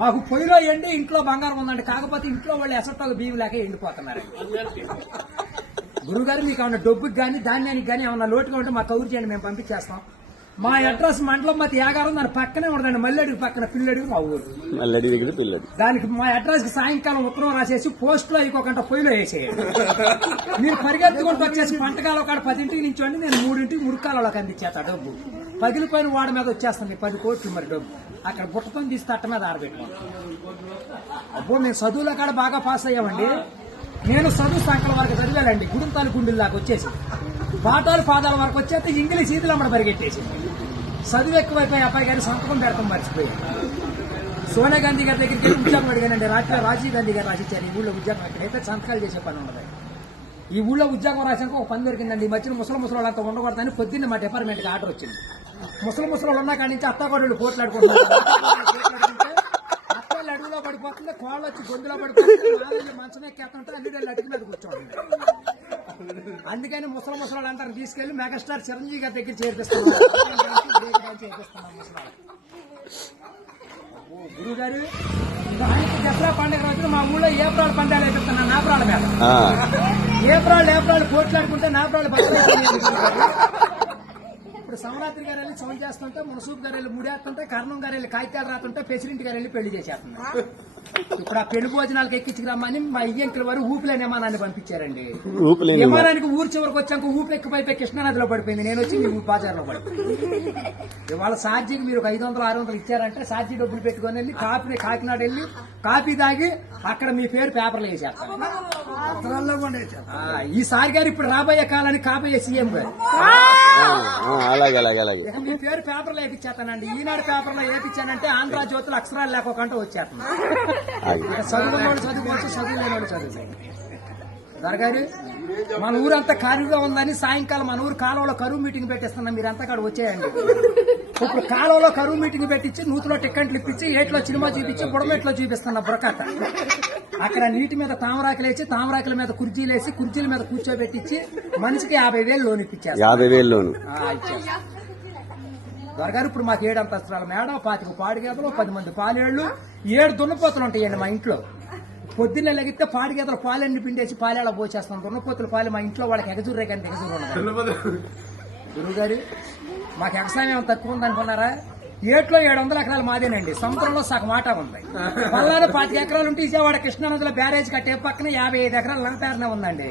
మాకు పొయ్యిలో ఎండి ఇంట్లో బంగారం ఉందండి. కాకపోతే ఇంట్లో వాళ్ళు ఎసట్టాలు బియ్యం లేక ఎండిపోతున్నారు. గురుగారు మీకు ఏమన్నా డబ్బుకి కానీ ధాన్యానికి కానీ ఏమన్నా లోటుగా ఉంటే మాకు కౌరు చేయండి మేము పంపించేస్తాం. మా అడ్రస్ మండలం మధ్య యాగారం దాని పక్కనే ఉండదండి. మల్లెడికి పక్కన పిల్లడికి మా ఊరు. మల్లడి దగ్గర పిల్లడి దానికి మా అడ్రస్కి సాయంకాలం ఉత్తరం రాసేసి పోస్ట్లో ఇంకొకంట పొయ్యిలో వేసేయండి. మీరు పరిగెత్తుకుంటూ వచ్చేసి పంటకాలం కాడ పదింటికి నించోండి నేను మూడింటికి మురుకాలలోకి అందించేస్తా డబ్బు. పగిలిపోయిన వాడి మీద వచ్చేస్తుంది పది కోట్లు మరి డబ్బు. అక్కడ బుట్టతో తీసి తట్ట మీద ఆరబెట్టుకోండి అబ్బో మేము చదువుల కాడ బాగా పాస్ అయ్యామండి. నేను చదువు సంకల వరకు చదివానండి. గుడుంతాలు గుండెల దాకా వచ్చేసి పాఠాలు పాదాల వరకు వచ్చేస్తే ఇంగ్లీష్ ఈతలు అమ్మడ పరిగెట్టేసి చదువు ఎక్కువైపోయి అబ్బాయి గారి సంతకం పెడతాం మర్చిపోయాను. సోనియా గాంధీ గారి దగ్గరికి వెళ్ళి ఉద్యోగం అడిగానండి. రాత్రి రాజీవ్ గాంధీ గారు రాసిచ్చారు. ఈ ఊళ్ళో ఉద్యోగం ఎక్కడైతే సంతకాలు చేసే పని ఉండదు. ఈ ఊళ్ళో ఉద్యోగం రాసాక ఒక పని దొరికిందండి. ఈ మధ్యన ముసలి ముసలి వాళ్ళంతా ఉండకూడదని పొద్దున్న మా డిపార్ట్మెంట్కి ఆర్డర్ వచ్చింది. ముసలి ముసలి ఉన్న కాడి నుంచి అత్తగొడలు పోట్లాడుకుంటున్నారు. అత్తలు అడుగులో పడిపోతుంది కోళ్ళు వచ్చి గొంతులో పడిపోతుంది మంచం ఎక్కేస్తుంటే అన్ని వాళ్ళు అడుగు మీద కూర్చోండి అందుకని ముసలి ముసలి వాళ్ళందరిని తీసుకెళ్ళి మెగాస్టార్ చిరంజీవి గారి దగ్గర చేర్పిస్తున్నాం. చేర్పిస్తున్నాం ముసలి గురువు గారు దసరా పండుగ రోజున మా ఊళ్ళో ఏప్రాల్ పండుగ వేపిస్తున్నా నాప్రాల మీద ఏప్రాల్ ఏప్రాల్ పోట్లాడుకుంటే నాప్రాల్ ఇప్పుడు సమరాత్రి గారు వెళ్ళి సౌండ్ చేస్తుంటే మునసూప్ గారు వెళ్ళి ముడేస్తుంటే కర్ణం గారు వెళ్ళి కాగితాలు రాస్తుంటే ప్రెసిడెంట్ గారు వెళ్ళి పెళ్ళి చేసేస్తున్నారు ఇప్పుడు ఆ పెళ్ళి భోజనాలకు ఎక్కించుకురమ్మని మా ఇయ్యంకుల వారు ఊపిలేని విమానాన్ని పంపించారండి. విమానానికి ఊరు చివరికి వచ్చాక ఊపి ఎక్కిపోయిపోయి కృష్ణానదిలో పడిపోయింది. నేను వచ్చి మీ బాజార్లో పడిపోయింది. ఇవాళ సార్జీకి మీరు ఒక ఐదు వందలు ఆరు వందలు ఇచ్చారంటే సార్జీ డబ్బులు పెట్టుకొని వెళ్ళి కాఫీ కాకినాడ వెళ్ళి కాఫీ తాగి అక్కడ మీ పేరు పేపర్లో వేసేస్తాను ఆ, ఈసారి గారు ఇప్పుడు రాబోయే కాలానికి కాబోయే సీఎం గారు. అలాగే అలాగే అలాగే. ఇక మీ పేరు పేపర్లో వేపించేస్తానండి ఈనాడు పేపర్లో వేపించానంటే ఆంధ్ర జ్యోతులు అక్షరాలు లేకోకుండా వచ్చేస్తాను అలాగే ఇక చదువుకున్నోడు చదువుకోవచ్చు చదువు లేనివాడు చదువు దొరగారు మన ఊరంతా ఖాళీగా ఉందని సాయంకాలం మన ఊరు కాలువలో కరువు మీటింగ్ పెట్టిస్తున్నాం మీరంతా అక్కడ వచ్చేయండి. ఇప్పుడు కాలువలో కరువు మీటింగ్ పెట్టించి నూతిలో టిక్కెట్లు ఇప్పించి ఏట్లో సినిమా చూపించి బుడమెట్లో చూపిస్తున్న బురకథ అక్కడ నీటి మీద తామరాకులు వేసి తామరాకుల మీద కుర్చీలు వేసి కుర్చీల మీద కూర్చోబెట్టించి మనిషికి యాభై వేలు లోన్ ఇప్పించారు యాభై వేల్లోను దొరగారు ఇప్పుడు మాకు ఏడు అంతస్తుల మేడ పాతిక పాడి గేదలు పది మంది పాలేళ్ళు ఏడు దున్నపోతులు ఉంటాయండి మా ఇంట్లో. పొద్దున్న లెగితే పాడి గేదలు పాలన్నీ పిండేసి పాలేళ్ళ పోసేస్తాం. దున్నపోతుల పాలు మా ఇంట్లో వాళ్ళకి ఎగజూరే కానీ ఎగజూరు ఉండదు. గురువు గారు మాకు వ్యవసాయం ఏమైనా తక్కువ ఉందనుకున్నారా ఏట్లో ఏడు వందల ఎకరాలు మాదేనండి. సముద్రంలో సగం ఆట ఉంది. పల్లాలు పాతిక ఎకరాలు ఉంటే విజయవాడ కృష్ణానదిలో బ్యారేజ్ కట్టే పక్కన యాభై ఐదు ఎకరాలు నా పేరునే ఉందండి.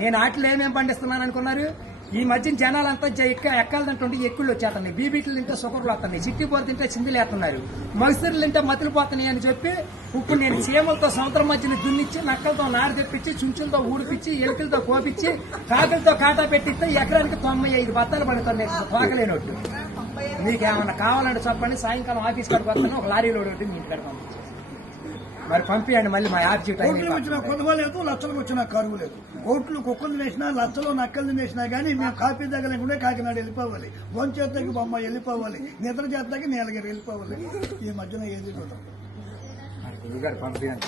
నేను ఆటలు ఏమేమి పండిస్తున్నాను అనుకున్నారు? ఈ మధ్య జనాలంతా జ- ఎక్క ఎక్కాలు తింటుంటే ఎక్కుళ్ళు వచ్చేస్తున్నాయి. బీబీట్లు తింటే సుకర్లు వస్తున్నాయి. చిక్కిపోరు తింటే చిందులు వేస్తున్నారు. మగసిరులు తింటే మతులు పోతున్నాయి అని చెప్పి ఇప్పుడు నేను చీమలతో సముద్రం మధ్యన దున్నిచ్చి నక్కలతో నారు తెప్పించి చుంచులతో ఊడిపించి ఎలుకలతో కోపించి కాకులతో కాటా పెట్టిస్తే ఎకరానికి తొంభై ఐదు బత్తాలు పడుతున్నాయి. తోకలేనట్టు మీకు ఏమన్నా కావాలంటే చెప్పండి. సాయంకాలం ఆఫీస్ కడుపు వస్తాను. ఒక లారీలో ఒకటి మీ ఇంటికాడ మరి పంపించండి మళ్ళీ మా టైం కోట్లు. వచ్చినా కొనుగో లేదు లక్షలకు వచ్చినా కరువు లేదు. కోట్లు కుక్కలు వేసినా లక్షలు నక్కలు వేసినా కానీ మేము కాఫీ దగ్గర కాకినాడ వెళ్ళిపోవాలి. బొంచ చేతకి బొమ్మ వెళ్ళిపోవాలి. నిద్ర చేతకి నీలగిరి వెళ్ళిపోవాలి. ఈ మధ్యన ఏది చూద్దాం గురుగారు పంపించండి